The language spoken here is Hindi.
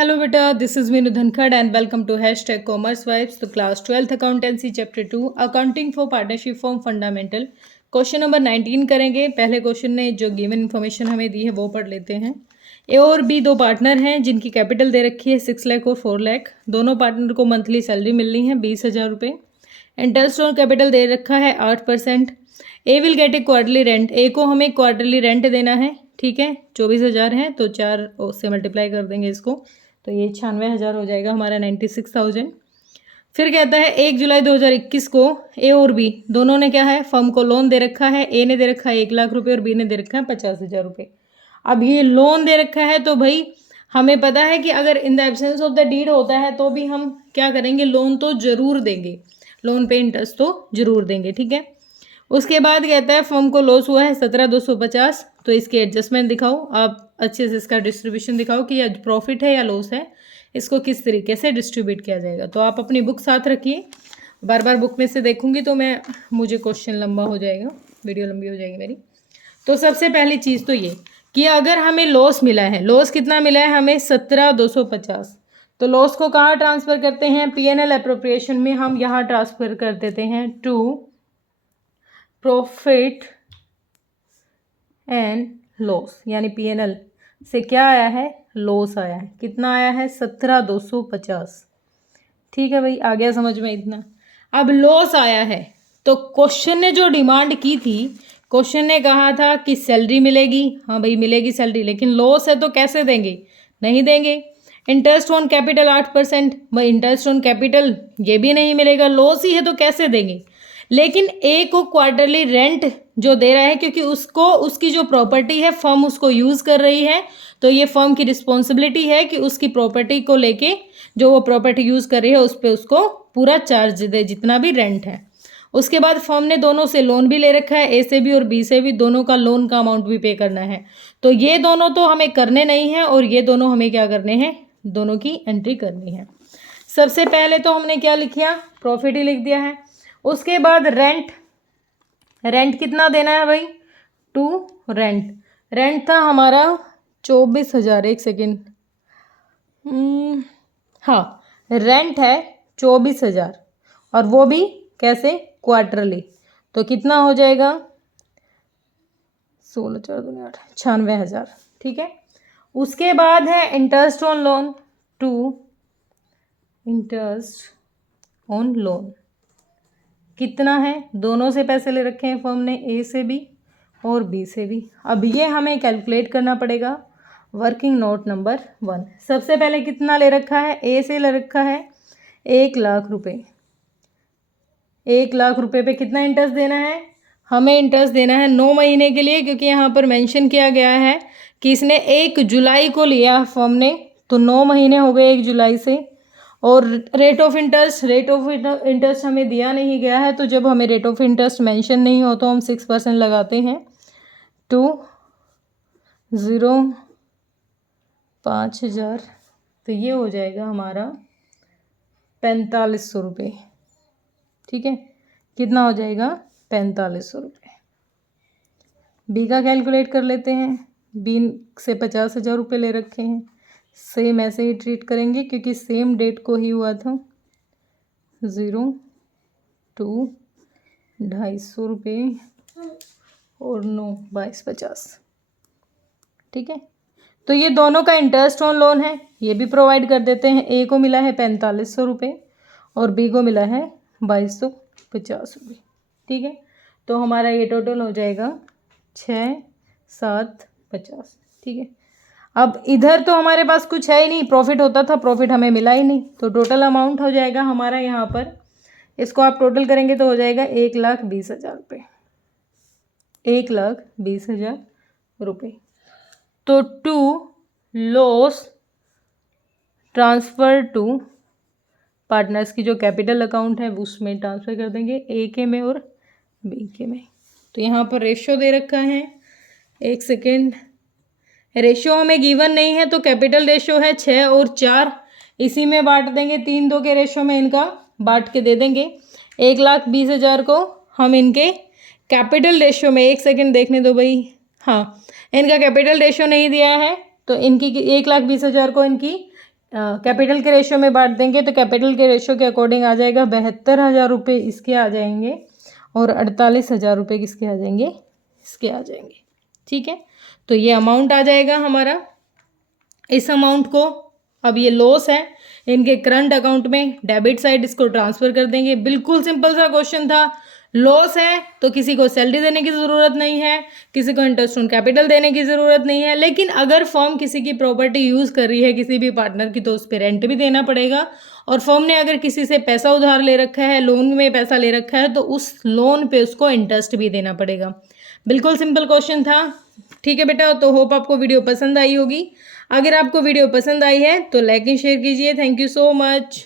हेलो बेटा, this is Meenu Dhankhar and welcome to hashtag commerce vibes. तो class 12th accountancy chapter 2 accounting for partnership form fundamental question number 19 करेंगे। पहले क्वेश्चन ने जो गिवन इन्फॉर्मेशन हमें दी है वो पढ़ लेते हैं। ए और बी दो पार्टनर हैं जिनकी कैपिटल दे रखी है 6 लाख और 4 लाख। दोनों पार्टनर को मंथली सैलरी मिलनी है 20,000 रुपये। इंटरेस्ट ऑन कैपिटल दे रखा है 8%। A will get a quarterly rent. A को हमें क्वार्टरली रेंट देना है, ठीक है। 24,000 है तो 4 से मल्टीप्लाई कर देंगे इसको, तो ये 96,000 हो जाएगा हमारा 96,000। फिर कहता है 1 जुलाई 2021 को ए और बी दोनों ने क्या है फर्म को लोन दे रखा है। ए ने दे रखा है 1 लाख रुपये और बी ने दे रखा है 50,000 रुपये। अब ये लोन दे रखा है तो भाई हमें पता है कि अगर in the absence of the deed होता है तो भी हम क्या करेंगे, लोन तो जरूर देंगे, लोन पे इंटरेस्ट तो जरूर देंगे, ठीक है। उसके बाद कहता है फर्म को लॉस हुआ है 17,250, तो इसकी एडजस्टमेंट दिखाओ। आप अच्छे से इसका डिस्ट्रीब्यूशन दिखाओ कि यह प्रॉफिट है या लॉस है, इसको किस तरीके से डिस्ट्रीब्यूट किया जाएगा। तो आप अपनी बुक साथ रखिए, बार बार बुक में से देखूंगी तो मुझे क्वेश्चन लंबा हो जाएगा, वीडियो लंबी हो जाएगी मेरी। तो सबसे पहली चीज़ तो ये कि अगर हमें लॉस मिला है, लॉस कितना मिला है हमें 17,250, तो लॉस को कहाँ ट्रांसफ़र करते हैं, P&L अप्रोप्रिएशन में हम यहाँ ट्रांसफ़र कर देते हैं टू प्रॉफिट एंड लॉस, यानी P&L से क्या आया है, लॉस आया है। कितना आया है, 17,250, ठीक है भाई, आ गया समझ में इतना। अब लॉस आया है तो क्वेश्चन ने जो डिमांड की थी, क्वेश्चन ने कहा था कि सैलरी मिलेगी, हाँ भाई मिलेगी सैलरी, लेकिन लॉस है तो कैसे देंगे, नहीं देंगे। इंटरेस्ट ऑन कैपिटल 8%, भाई इंटरेस्ट ऑन कैपिटल ये भी नहीं मिलेगा, लॉस ही है तो कैसे देंगे। लेकिन ए को क्वार्टरली रेंट जो दे रहा है, क्योंकि उसको उसकी जो प्रॉपर्टी है फर्म उसको यूज़ कर रही है, तो ये फर्म की रिस्पॉन्सिबिलिटी है कि उसकी प्रॉपर्टी को लेके जो वो प्रॉपर्टी यूज़ कर रही है उस पर उसको पूरा चार्ज दे, जितना भी रेंट है। उसके बाद फर्म ने दोनों से लोन भी ले रखा है, ए से भी और बी से भी, दोनों का लोन का अमाउंट भी पे करना है। तो ये दोनों तो हमें करने नहीं है और ये दोनों हमें क्या करने हैं, दोनों की एंट्री करनी है। सबसे पहले तो हमने क्या लिख दिया, प्रॉफिट ही लिख दिया है। उसके बाद रेंट, रेंट कितना देना है भाई, टू रेंट। रेंट था हमारा 24,000, एक सेकेंड, हाँ रेंट है 24,000 और वो भी कैसे, क्वार्टरली। तो कितना हो जाएगा, 16,4,8 96,000, ठीक है। उसके बाद है interest on loan, to interest on loan कितना है, दोनों से पैसे ले रखे हैं फर्म ने, ए से भी और बी से भी। अब ये हमें कैलकुलेट करना पड़ेगा, वर्किंग नोट नंबर 1। सबसे पहले कितना ले रखा है, ए से ले रखा है 1 लाख रुपए। 1 लाख रुपए पे कितना इंटरेस्ट देना है, हमें इंटरेस्ट देना है 9 महीने के लिए, क्योंकि यहाँ पर मेंशन किया गया है कि इसने 1 जुलाई को लिया फर्म ने, तो 9 महीने हो गए 1 जुलाई से। और रेट ऑफ इंटरेस्ट हमें दिया नहीं गया है, तो जब हमें रेट ऑफ इंटरेस्ट मेंशन नहीं हो तो हम 6% लगाते हैं, 2,05,000, तो ये हो जाएगा हमारा 4,500 रुपये, ठीक है। कितना हो जाएगा, 4,500 रुपये। बी का कैलकुलेट कर लेते हैं, बी से 50,000 रुपये ले रखे हैं, सेम ऐसे ही ट्रीट करेंगे क्योंकि सेम डेट को ही हुआ था। 2,250 रुपये और 9,22,50, ठीक है। तो ये दोनों का इंटरेस्ट ऑन लोन है, ये भी प्रोवाइड कर देते हैं। ए को मिला है 4,500 रुपये और बी को मिला है 2,250 रुपये, ठीक है। तो हमारा ये टोटल हो जाएगा 6,750, ठीक है। अब इधर तो हमारे पास कुछ है ही नहीं, प्रॉफिट होता था, प्रॉफिट हमें मिला ही नहीं, तो टोटल अमाउंट हो जाएगा हमारा यहाँ पर, इसको आप टोटल करेंगे तो हो जाएगा 1,20,000 रुपये, 1,20,000 रुपये। तो to loss transfer to partners की जो कैपिटल अकाउंट है उसमें ट्रांसफ़र कर देंगे, ए के में और बी के में। तो यहाँ पर रेशो दे रखा है, एक सेकेंड, रेशो हमें गिवन नहीं है तो कैपिटल रेशो है 6 और 4, इसी में बांट देंगे, 3-2 के रेशो में इनका बांट के दे देंगे। 1,20,000 को हम इनके कैपिटल रेशो में, एक सेकेंड देखने दो भाई, हाँ इनका कैपिटल रेशो नहीं दिया है तो इनकी 1,20,000 को इनकी कैपिटल के रेशियो में बांट देंगे तो कैपिटल के रेशियो के अकॉर्डिंग आ जाएगा 72,000 रुपये इसके आ जाएंगे और 48,000 रुपये किसके आ जाएंगे, इसके आ जाएंगे। ठीक है, तो ये अमाउंट आ जाएगा हमारा। इस अमाउंट को अब ये लॉस है, इनके करंट अकाउंट में डेबिट साइड इसको ट्रांसफ़र कर देंगे। बिल्कुल सिंपल सा क्वेश्चन था। लॉस है तो किसी को सैलरी देने की ज़रूरत नहीं है, किसी को इंटरेस्ट ऑन कैपिटल देने की ज़रूरत नहीं है, लेकिन अगर फर्म किसी की प्रॉपर्टी यूज़ कर रही है किसी भी पार्टनर की तो उस पर रेंट भी देना पड़ेगा। और फर्म ने अगर किसी से पैसा उधार ले रखा है, लोन में पैसा ले रखा है, तो उस लोन पे उसको इंटरेस्ट भी देना पड़ेगा। बिल्कुल सिंपल क्वेश्चन था। ठीक है बेटा, तो होप आपको वीडियो पसंद आई होगी। अगर आपको वीडियो पसंद आई है तो लाइक एंड शेयर कीजिए। Thank you so much.